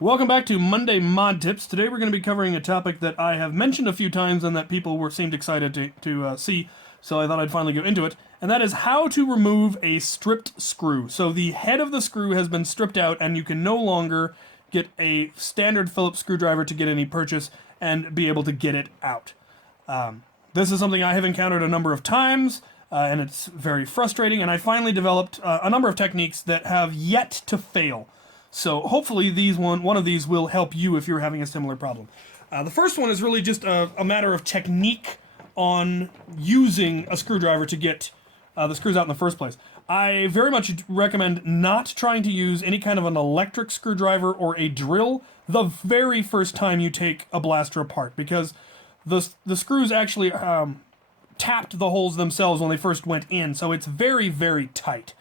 Welcome back to Monday Mod Tips. Today we're going to be covering a topic that I have mentioned a few times and that people seemed excited to see, so I thought I'd finally go into it, and that is how to remove a stripped screw. So the head of the screw has been stripped out and you can no longer get a standard Phillips screwdriver to get any purchase and be able to get it out. This is something I have encountered a number of times, and it's very frustrating, and I finally developed a number of techniques that have yet to fail. So hopefully one of these will help you if you're having a similar problem. The first one is really just a matter of technique on using a screwdriver to get the screws out in the first place. I very much recommend not trying to use any kind of an electric screwdriver or a drill the very first time you take a blaster apart, because the screws actually tapped the holes themselves when they first went in, so it's very, very tight.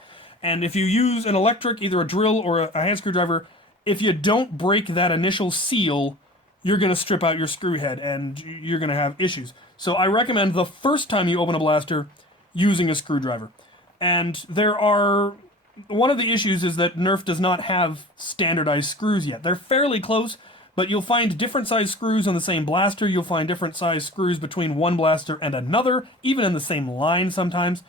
And if you use an electric, either a drill or a hand screwdriver, if you don't break that initial seal, you're going to strip out your screw head and you're going to have issues. So I recommend the first time you open a blaster, using a screwdriver. And one of the issues is that Nerf does not have standardized screws yet. They're fairly close, but you'll find different size screws on the same blaster. You'll find different size screws between one blaster and another, even in the same line sometimes.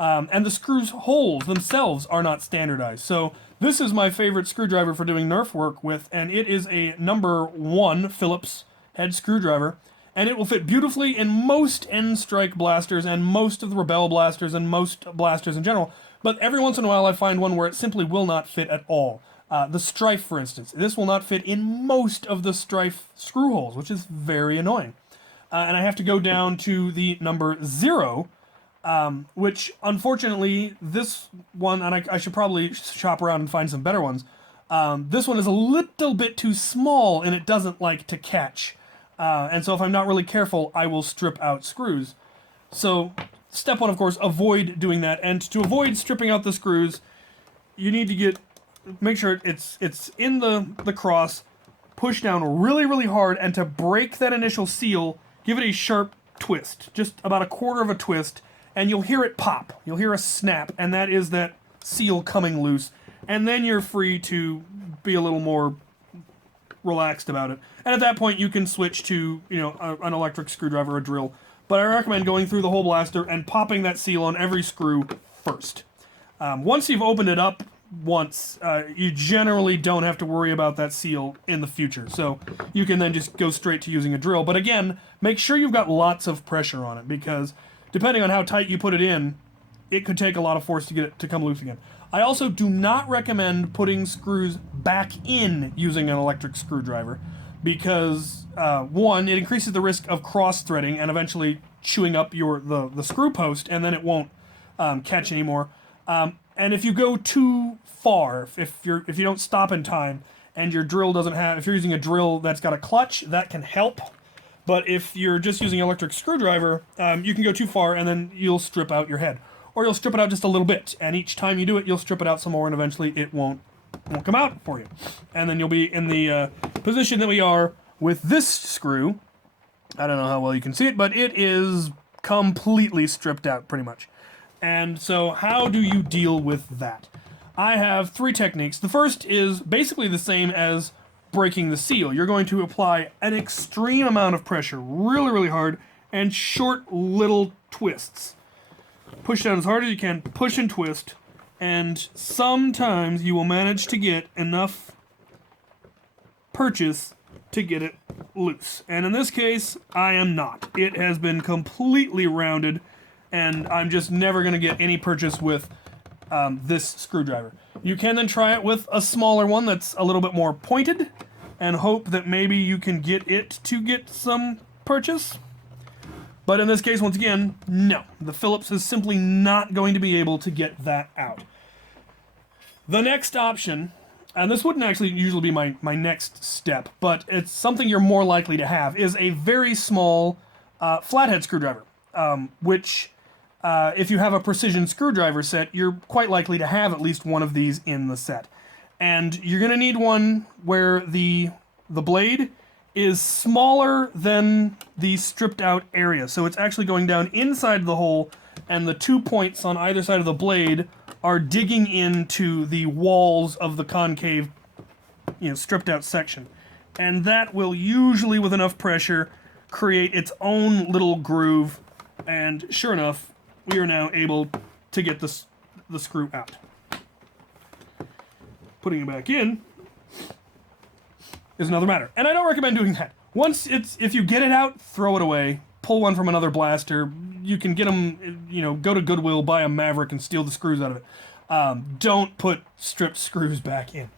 And the screws holes themselves are not standardized. So this is my favorite screwdriver for doing Nerf work with, and it is a number 1 Phillips head screwdriver, and it will fit beautifully in most N-Strike blasters and most of the Rebel blasters and most blasters in general, but every once in a while I find one where it simply will not fit at all. The Strife, for instance. This will not fit in most of the Strife screw holes, which is very annoying. And I have to go down to the number 0, which, unfortunately, this one, and I should probably shop around and find some better ones, this one is a little bit too small and it doesn't like to catch. And so if I'm not really careful, I will strip out screws. So, step 1, of course, avoid doing that. And to avoid stripping out the screws, you need to make sure it's in the cross, push down really, really hard, and to break that initial seal, give it a sharp twist, just about a quarter of a twist, and you'll hear it pop. You'll hear a snap, and that is that seal coming loose. And then you're free to be a little more relaxed about it. And at that point, you can switch to, an electric screwdriver or drill. But I recommend going through the whole blaster and popping that seal on every screw first. Once you've opened it up once, you generally don't have to worry about that seal in the future. So you can then just go straight to using a drill. But again, make sure you've got lots of pressure on it, because depending on how tight you put it in, it could take a lot of force to get it to come loose again. I also do not recommend putting screws back in using an electric screwdriver, because, 1, it increases the risk of cross-threading and eventually chewing up the screw post, and then it won't catch anymore. And if you go too far, if you don't stop in time, and your drill doesn't if you're using a drill that's got a clutch, that can help. But if you're just using an electric screwdriver, you can go too far and then you'll strip out your head. Or you'll strip it out just a little bit, and each time you do it, you'll strip it out some more, and eventually it won't come out for you. And then you'll be in the position that we are with this screw. I don't know how well you can see it, but it is completely stripped out, pretty much. And so how do you deal with that? I have 3 techniques. The first is basically the same as breaking the seal. You're going to apply an extreme amount of pressure, really, really hard, and short little twists. Push down as hard as you can, push and twist, and sometimes you will manage to get enough purchase to get it loose. And in this case, I am not. It has been completely rounded, and I'm just never going to get any purchase with this screwdriver. You can then try it with a smaller one that's a little bit more pointed, and hope that maybe you can get it to get some purchase. But in this case, once again, no. The Phillips is simply not going to be able to get that out. The next option, and this wouldn't actually usually be my next step, but it's something you're more likely to have, is a very small flathead screwdriver, which, if you have a precision screwdriver set, you're quite likely to have at least one of these in the set. And you're going to need one where the blade is smaller than the stripped out area. So it's actually going down inside the hole, and the 2 points on either side of the blade are digging into the walls of the concave stripped out section. And that will usually, with enough pressure, create its own little groove. And sure enough, we are now able to get the screw out. Putting it back in is another matter. And I don't recommend doing that. If you get it out, throw it away. Pull one from another blaster. You can get them, go to Goodwill, buy a Maverick, and steal the screws out of it. Don't put stripped screws back in.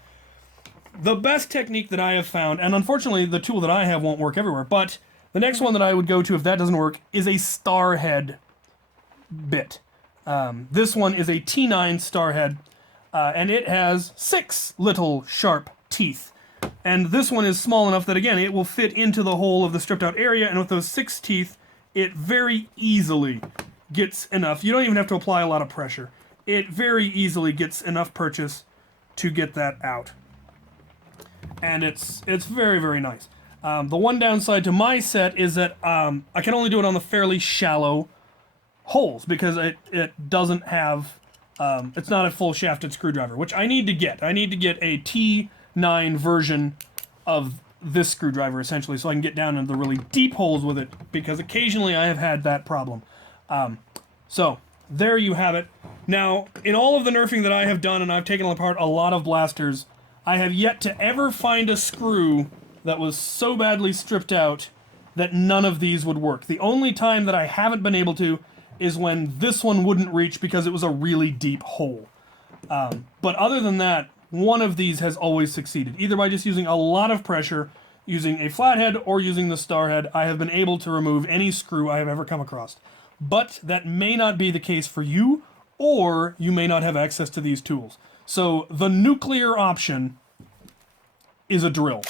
The best technique that I have found, and unfortunately the tool that I have won't work everywhere, but the next one that I would go to if that doesn't work is a star head bit. This one is a T9 star head, and it has 6 little sharp teeth. And this one is small enough that, again, it will fit into the hole of the stripped out area, and with those 6 teeth, it very easily gets enough. You don't even have to apply a lot of pressure. It very easily gets enough purchase to get that out. And it's very, very nice. The one downside to my set is that I can only do it on the fairly shallow holes because it doesn't have, it's not a full shafted screwdriver, which I need to get. I need to get a T9 version of this screwdriver, essentially, so I can get down into the really deep holes with it, because occasionally I have had that problem. So, there you have it. Now, in all of the nerfing that I have done, and I've taken apart a lot of blasters, I have yet to ever find a screw that was so badly stripped out that none of these would work. The only time that I haven't been able to is when this one wouldn't reach because it was a really deep hole. But other than that, one of these has always succeeded. Either by just using a lot of pressure, using a flathead, or using the star head, I have been able to remove any screw I have ever come across. But that may not be the case for you, or you may not have access to these tools. So the nuclear option is a drill.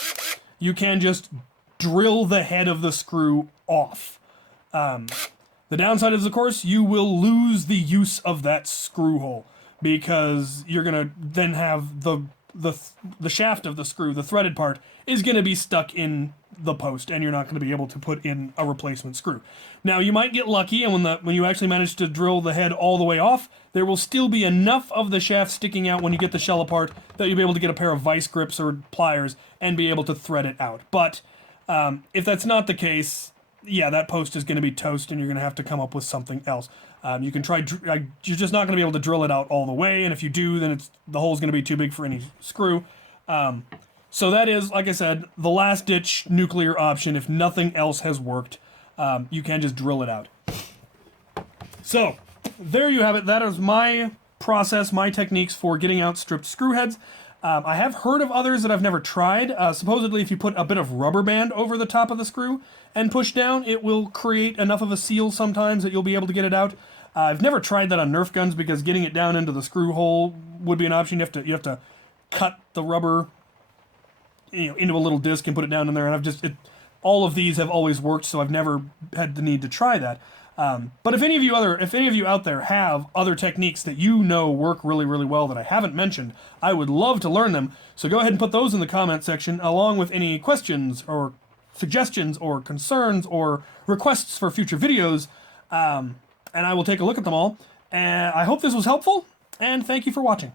You can just drill the head of the screw off. The downside is, of course, you will lose the use of that screw hole, because you're gonna then have the shaft of the screw, the threaded part, is gonna be stuck in the post, and you're not gonna be able to put in a replacement screw. Now, you might get lucky, and when you actually manage to drill the head all the way off, there will still be enough of the shaft sticking out when you get the shell apart that you'll be able to get a pair of vice grips or pliers and be able to thread it out. But if that's not the case, yeah, that post is going to be toast, and you're going to have to come up with something else. You can try, you're just not going to be able to drill it out all the way, and if you do, then the hole's going to be too big for any screw. So that is, like I said, the last-ditch nuclear option. If nothing else has worked, you can just drill it out. So, there you have it. That is my process, my techniques for getting out stripped screw heads. I have heard of others that I've never tried. Supposedly, if you put a bit of rubber band over the top of the screw and push down, it will create enough of a seal sometimes that you'll be able to get it out. I've never tried that on Nerf guns, because getting it down into the screw hole would be an option. You have to cut the rubber, into a little disc and put it down in there. And all of these have always worked, so I've never had the need to try that. But if any of you out there have other techniques that work really, really well that I haven't mentioned, I would love to learn them. So go ahead and put those in the comment section, along with any questions or suggestions or concerns or requests for future videos, and I will take a look at them all. And I hope this was helpful, and thank you for watching.